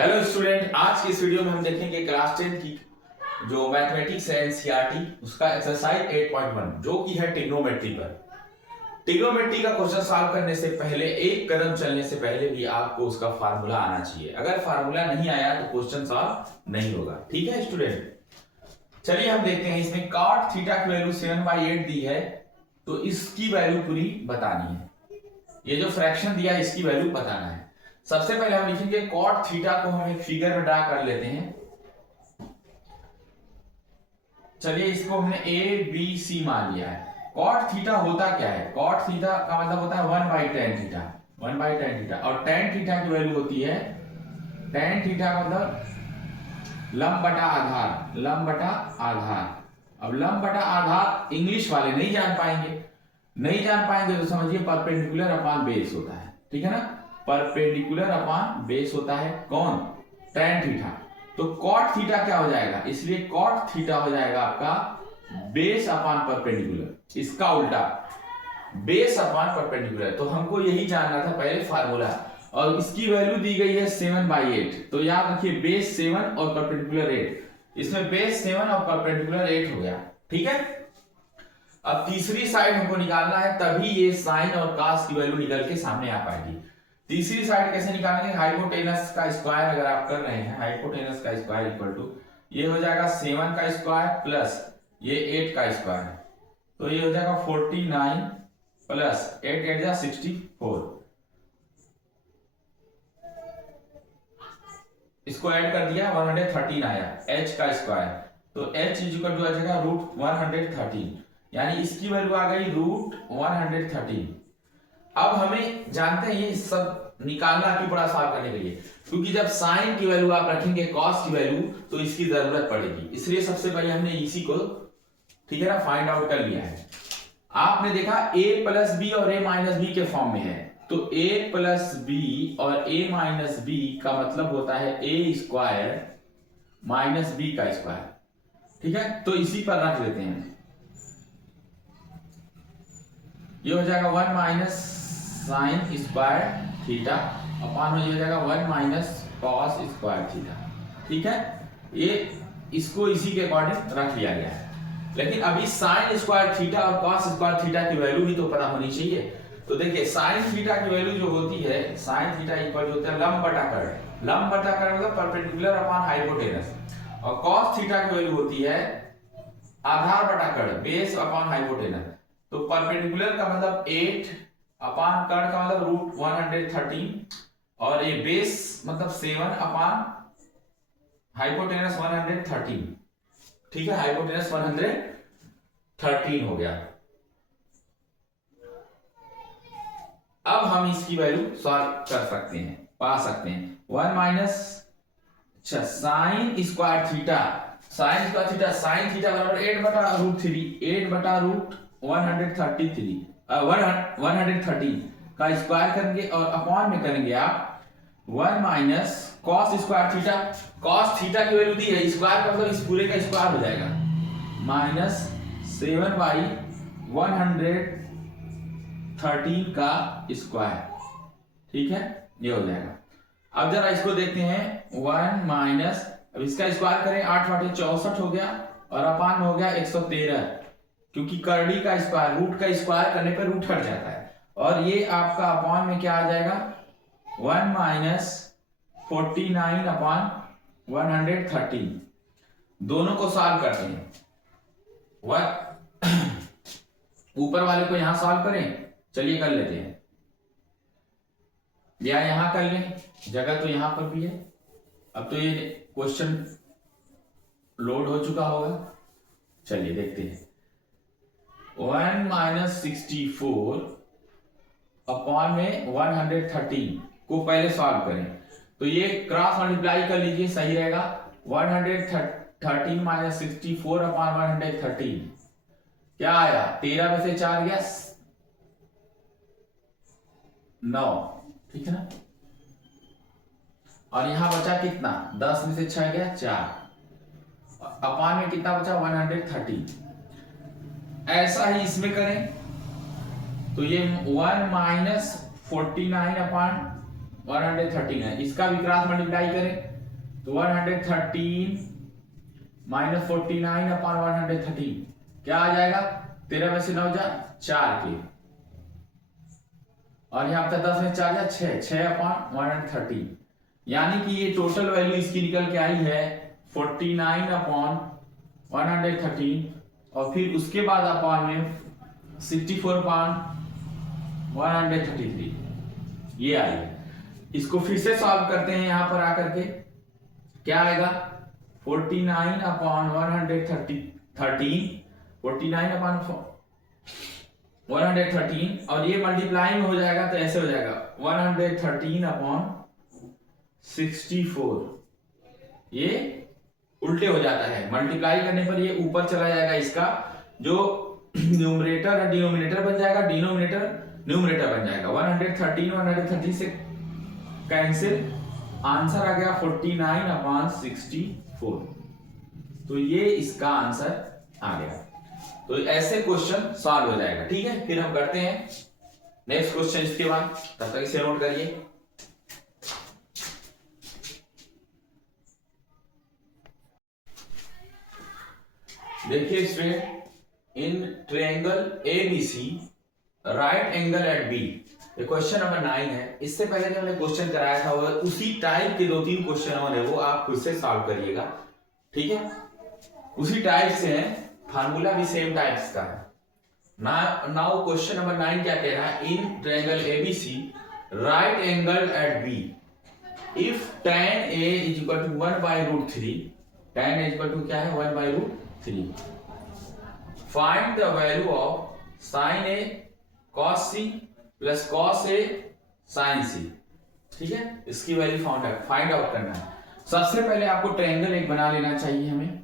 Hello student, आज की इस वीडियो में हम देखेंगे क्लास 10 की जो मैथमेटिक्स है एनसीईआरटी उसका एक्सरसाइज 8.1 जो कि है ट्रिग्नोमेट्री पर। ट्रिग्नोमेट्री का क्वेश्चन सॉल्व करने से पहले, एक कदम चलने से पहले भी आपको उसका फार्मूला आना चाहिए। अगर फार्मूला नहीं आया तो क्वेश्चन सॉल्व नहीं होगा। ठीक है स्टूडेंट, चलिए हम देखते हैं। इसमें cot थीटा की वैल्यू 7/8 दी है, तो इसकी वैल्यू पूरी बतानी है। ये जो फ्रैक्शन दिया है इसकी वैल्यू बताना है। सबसे पहले हम लिखेंगे cot थीटा को हम एक फिगर में ड्रा कर लेते हैं। चलिए इसको हमने a b c मान लिया है। cot थीटा होता क्या है? cot थीटा का मतलब होता है 1/tan थीटा, 1/tan थीटा। और tan थीटा की वैल्यू होती है, tan थीटा का मतलब लंब बटा आधार, लंब बटा आधार। अब लंब बटा आधार इंग्लिश वाले नहीं जान पाएंगे, नहीं जान पाएंगे तो समझिए परपेंडिकुलर अपॉन बेस होता है। ठीक है ना, परपेंडिकुलर अपॉन बेस होता है कौन? tan theta. तो cot थीटा क्या हो जाएगा? इसलिए cot थीटा हो जाएगा आपका बेस अपॉन परपेंडिकुलर, इसका उल्टा बेस अपॉन परपेंडिकुलर। तो हमको यही जानना था पहले फार्मूला, और इसकी वैल्यू दी गई है 7/8। तो याद रखिए बेस 7 और परपेंडिकुलर 8। इसमें बेस 7 और परपेंडिकुलर 8 हो गया। ठीक है, अब तीसरी साइड हमको निकालना है, तभी ये साइन और कास की वैल्यू निकल के सामने आ पाएगी। तीसरी साइड कैसे निकालेंगे? हाइपोटेनस का स्क्वायर अगर आप कर रहे हैं, हाइपोटेनस का स्क्वायर इक्वल टू ये हो जाएगा 7 का स्क्वायर प्लस ये 8 का स्क्वायर, तो ये हो जाएगा 49 प्लस 8 8 जा 64। इसको ऐड कर दिया 113 आया, h का स्क्वायर, तो h इक्वल टू आ जाएगा √113, यानी इसकी वैल्यू आ गई √113। अब हमें जानते हैं ये सब निकालना क्यों पड़ा सॉल्व करने के लिए, क्योंकि जब साइन की वैल्यू आप रखेंगे कॉस की वैल्यू तो इसकी जरूरत पड़ेगी। इसलिए सबसे पहले हमने इसी को, ठीक है ना, फाइंड आउट कर लिया है। आपने देखा a प्लस बी और a माइनस बी के फॉर्म में है, तो a प्लस बी और a माइनस बी का मतलब होता है a स्क्वायर माइनस बी का स्क्वायर। ठीक है, तो इसी पर रख लेते हैं। ये हो जाएगा 1 minus sine square theta upon में ये हो जाएगा 1 माइनस कॉस स्क्वायर थीटा। ठीक है, ये इसको इसी के अकॉर्डिंग रख लिया गया है। लेकिन अभी साइन स्क्वायर थीटा और कॉस स्क्वायर थीटा की वैल्यू भी तो पता होनी चाहिए। तो देखिए साइन थीटा की वैल्यू जो होती है, साइन थीटा इक्वल होता है लंब बटा कर्ण। लंब बटा कर्ण मतलब परपेंडिकुलर अपॉन हाइपोटेनस। और कॉस थीटा की वैल्यू होती है आधार बटा कर्ण, बेस अपॉन हाइपोटेनस। तो परपेंडिकुलर का मतलब 8 अपॉन कर्ण का मतलब √113, और ये बेस मतलब 7 अपॉन हाइपोटेनस 113। ठीक है, हाइपोटेनस 113 हो गया। अब हम इसकी वैल्यू सॉल्व कर सकते हैं, पा सकते हैं। 1 minus sine square theta, sine square theta, sine theta बराबर 8/√3, 8/√113 113 का स्क्वायर करेंगे और अपॉन में करेंगे आप 1 minus cos square theta. Cos theta की वैल्यू दी है, स्क्वायर का मतलब इस पूरे का स्क्वायर हो जाएगा, माइनस 7/113 का स्क्वायर। ठीक है, ये हो जाएगा। अब जरा इसको देखते हैं, 1 माइनस, अब इसका स्क्वायर करें 8 8 64 हो गया, और अपान में हो गया 113, क्योंकि कर्ली का स्क्वायर, रूट का स्क्वायर करने पर रूट हट जाता है। और ये आपका अपॉन में क्या आ जाएगा, 1 माइनस 49 अपॉन 113। दोनों को सॉल्व करते हैं। ऊपर वाले को यहां सॉल्व करें, चलिए कर लेते हैं, या यहां कर लें, जगह तो यहां पर भी है। अब तो ये क्वेश्चन लोड हो चुका होगा, चलिए देखते हैं। 1 माइनस 64 अपॉन में 113 को पहले सॉल्व करें, तो ये क्रॉस मल्टीप्लाई कर लीजिए, सही रहेगा। 113 माइनस 64 अपॉन 113 क्या आया, 13 में से 4 गया 9। ठीक है ना, और यहां बचा कितना, 10 में से 6 गया 4, अपॉन में कितना बचा 113। ऐसा ही इसमें करें, तो ये 1 माइनस 49 अपॉन 113 है, इसका भी क्रॉस मल्टीप्लाई करें तो 113 माइनस 49 अपॉन 113 क्या आ जाएगा? 13 में से 9 जा 4 के, और यहाँ पे 10 में 4 जा 6, 6 अपॉन 113, यानी कि ये टोटल वैल्यू इसकी निकल के आई है 49 अपॉन 113, और फिर उसके बाद अपॉन में 64 अपॉन 133, ये आई है। इसको फिर से सॉल्व करते हैं, यहां पर आकर के क्या आएगा? 49 अपॉन 113, 49 अपॉन 113, और ये मल्टीप्लाई में हो जाएगा तो ऐसे हो जाएगा 113 अपॉन 64, ये उल्टे हो जाता है, मल्टीप्लाई करने पर ये ऊपर चला जाएगा, इसका जो न्यूमरेटर है डिनोमिनेटर बन जाएगा, डिनोमिनेटर न्यूमरेटर बन जाएगा। 113 130 से कैंसिल, आंसर आ गया 49 अपॉन 64, तो ये इसका आंसर आ गया। तो ऐसे क्वेश्चन सॉल्व हो जाएगा। ठीक है, फिर हम करते हैं नेक्स्ट क्वेश्चन इसके बाद, तब तक इसे नोट करिए। देखिए student, in triangle ABC right angle at B, ये क्वेश्चन नंबर 9 है। इससे पहले जो हमने क्वेश्चन कराया था वो उसी टाइप के 2-3 क्वेश्चन और है, वो आप खुद से सॉल्व करिएगा। ठीक है, उसी टाइप से है, फार्मूला भी सेम टाइप्स का है। नाउ क्वेश्चन नंबर 9 क्या कह रहा है? In triangle ABC right angle at B if tan a is equal to 1/√3, tan a is equal to क्या है? 1/√3, find the value of sin a cos c plus cos a sin c। ठीक है, इसकी value find out करना है। सबसे पहले आपको ट्रायंगल एक बना लेना चाहिए हमें।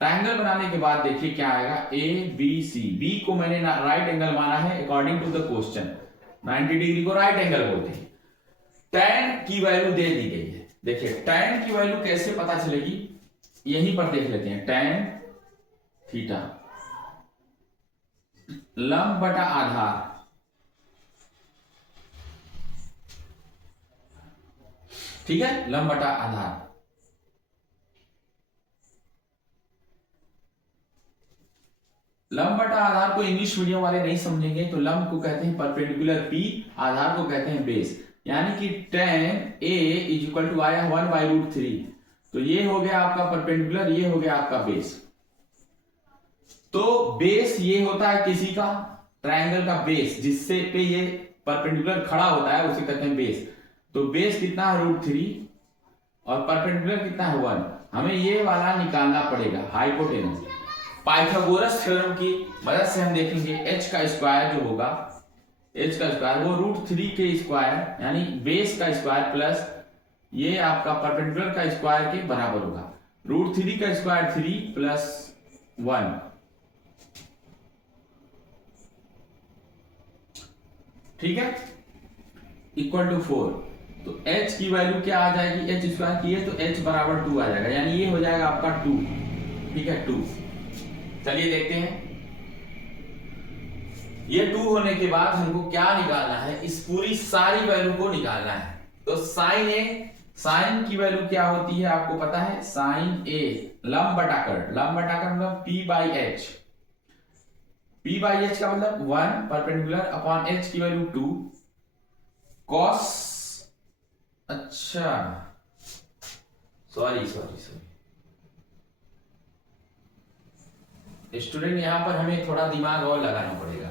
ट्रायंगल बनाने के बाद देखिए क्या आएगा, ए बी सी, बी को मैंने राइट एंगल माना है according to the question, 90 degree को राइट एंगल बोलते हैं। tan की वैल्यू दे दी गई है। देखिए tan की वैल्यू कैसे पता चलेगी, यहीं पर देख लेते हैं। tan थीटा लंब बटा आधार, ठीक है, लंब बटा आधार। लंब बटा आधार को इंग्लिश मीडियम वाले नहीं समझेंगे, तो लंब को कहते हैं परपेंडिकुलर पी, आधार को कहते हैं बेस, यानी कि tan a is equal to आया 1/√3, तो ये हो गया आपका परपेंडिकुलर, ये हो गया आपका बेस। तो बेस ये होता है किसी का, ट्रायंगल का बेस, जिससे पे ये परपेंडिकुलर खड़ा होता है, उसे कहते हैं बेस। तो बेस कितना है? √3, और परपेंडिकुलर कितना है? 1। हमें ये वाला निकालना पड़ेगा, हाइपोटेनस। पाइथागोरस थ्योरम की मदद से हम देखेंगे h का स्क्वायर जो होगा, h का स्क्वायर वो √3 के स्क्वायर यानी बेस का स्क्वायर प्लस ये आपका परपेंडिकुलर का स्क्वायर के बराबर होगा। √3 का स्क्वायर 3 प्लस 1, ठीक है, इक्वल टू 4। तो h की वैल्यू क्या आ जाएगी? h स्क्वायर की है तो h बराबर 2 आ जाएगा, यानी ये हो जाएगा आपका 2। ठीक है, 2। चलिए देखते हैं, ये 2 होने के बाद हमको क्या निकालना है? इस पूरी सारी वैल्यू को निकालना है। तो sin a, sin की वैल्यू क्या होती है आपको पता है? sin a लंब बटाकर, लंब बटाकर मतलब p/h, p/h का मतलब 1 परपेंडिकुलर अपॉन h की वैल्यू 2 cos, अच्छा सॉरी स्टूडेंट, यहां पर हमें थोड़ा दिमाग और लगाना पड़ेगा।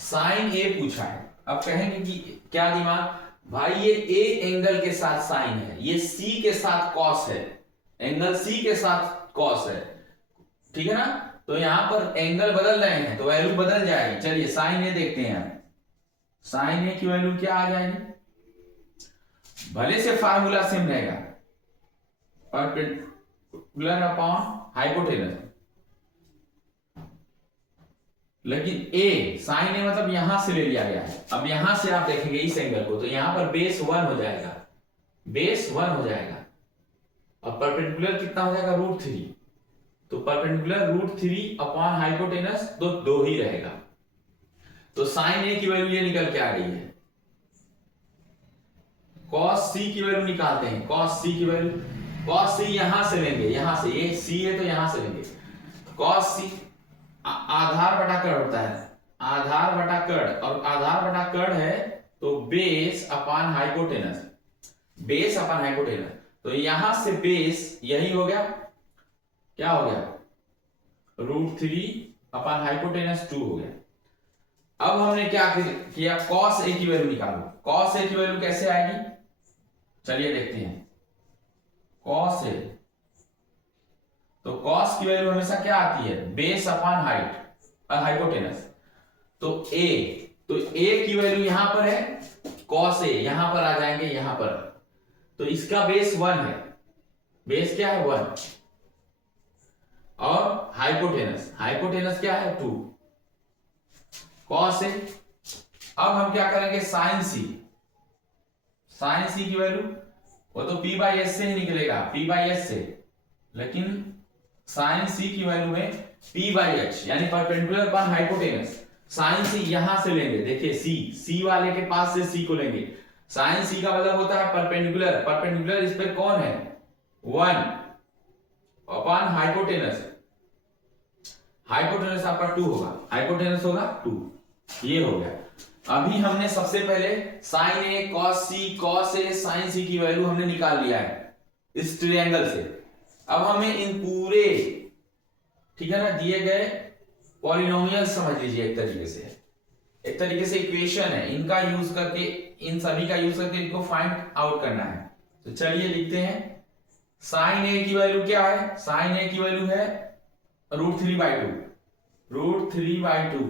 साइन ए पूछा है, अब कहेंगे कि क्या दिमाग भाई, ये ए एंगल के साथ साइन है, ये सी के साथ कॉस है, एंगल सी के साथ कॉस है, ठीक है ना? तो यहां पर एंगल बदल रहे हैं तो वैल्यू बदल जाएगी। चलिए साइन ए देखते हैं हम, साइन ए की वैल्यू क्या आ जाएगी? भले से फार्मूला सेम रहेगा, परपेंडिकुलर अपॉन हाइपोटेनस, लेकिन ए साइन ए मतलब यहां से ले लिया गया है। अब यहां से आप देखेंगे इस एंगल को, तो यहां पर बेस 1 हो जाएगा, बेस 1 हो जाएगा, और परपेंडिकुलर कितना हो जाएगा? √3, तो परपेंडिकुलर √3 अपॉन हाइपोटेनस तो 2 ही रहेगा। तो साइन ए की वैल्यू ये निकल के आ गई है cos c की वैल्यू निकालते हैं। cos c की वैल्यू, cos c यहां से लेंगे, यहां से, ये c है तो यहां से लेंगे। cos c आधार बटा कड़ होता है, आधार बटा कड़, और आधार बटा कड़ है तो base upon hypotenuse, base upon hypotenuse. तो यहां से बेस यही हो गया, क्या हो गया, √3 अपॉन हाइपोटेनस 2 हो गया। अब हमने क्या किया, cos a की वैल्यू निकालो। cos a की वैल्यू कैसे आएगी, चलिए देखते हैं। cos a, तो cos की वैल्यू हमेशा क्या आती है, बेस अपॉन हाइट, हाइपोटेनस। तो a, तो a की वैल्यू यहां पर है, cos a यहां पर आ जाएंगे, यहां पर, तो इसका बेस 1 है, बेस क्या है 1, और हाइपोटेनस, हाइपोटेनस क्या है 2, cos a। अब हम क्या करेंगे, sin c, sin c की वैल्यू वो तो p/s से ही निकलेगा, p/s से, लेकिन sin c की वैल्यू है p/h, यानी perpendicular upon hypotenuse. sin c यहां से लेंगे, देखिए c वाले के पास से c को लेंगे। sin c का मतलब होता है परपेंडिकुलर, परपेंडिकुलर इस पे कौन है, 1 अपॉन हाइपोटेनस, हाइपोटेनस आपका 2 होगा, हाइपोटेनस होगा 2, ये हो गया। अभी हमने सबसे पहले sin a cos a sin c की वैल्यू हमने निकाल लिया है इस ट्रायंगल से। अब हमें इन पूरे, ठीक है ना, दिए गए पॉलिनोमियल समझ लीजिए, एक तरीके से इक्वेशन है, इनका यूज करके, इन सभी का यूज करके इनको फाइंड आउट करना है। तो चलिए लिखते हैं, sin a की वैल्यू क्या है, sin a की वैल्यू है √3/2, √3/2,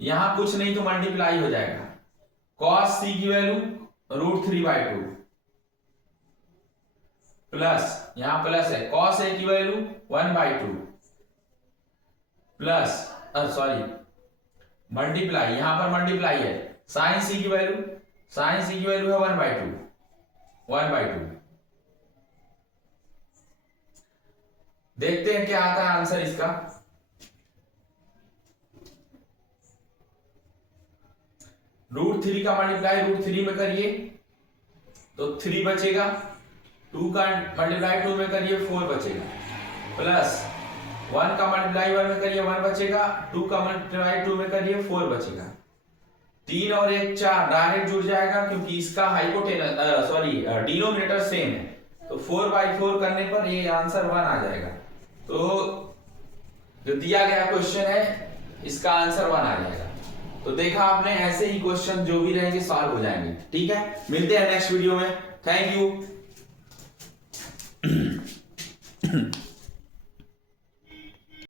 यहां कुछ नहीं तो मल्टीप्लाई हो जाएगा। cos c की वैल्यू √3/2 प्लस, यहां प्लस है, cos a की वैल्यू 1/2 प्लस, सॉरी मल्टीप्लाई, यहां पर मल्टीप्लाई है, sin c की वैल्यू, sin c की वैल्यू है 1/2। देखते हैं क्या आता है आंसर इसका। √3 का मल्टीप्लाई √3 में करिए तो 3 बचेगा, 2 का मल्टीप्लाई 2 में करिए 4 बचेगा, प्लस 1 का मल्टीप्लाई 1 में करिए 1 बचेगा, 2 का मल्टीप्लाई 2 में करिए 4 बचेगा। 3 और 1 4 डायरेक्ट जुड़ जाएगा, क्योंकि इसका हाइपोटेनस डिनोमिनेटर सेम है, तो 4/4 करने पर ये आंसर 1 आ जाएगा। तो जो दिया गया क्वेश्चन है इसका आंसर 1 आ जाएगा। तो देखा आपने, ऐसे ही क्वेश्चन जो भी रहेंगे सॉल्व हो जाएंगे। ठीक है, मिलते हैं नेक्स्ट वीडियो में, थैंक यू।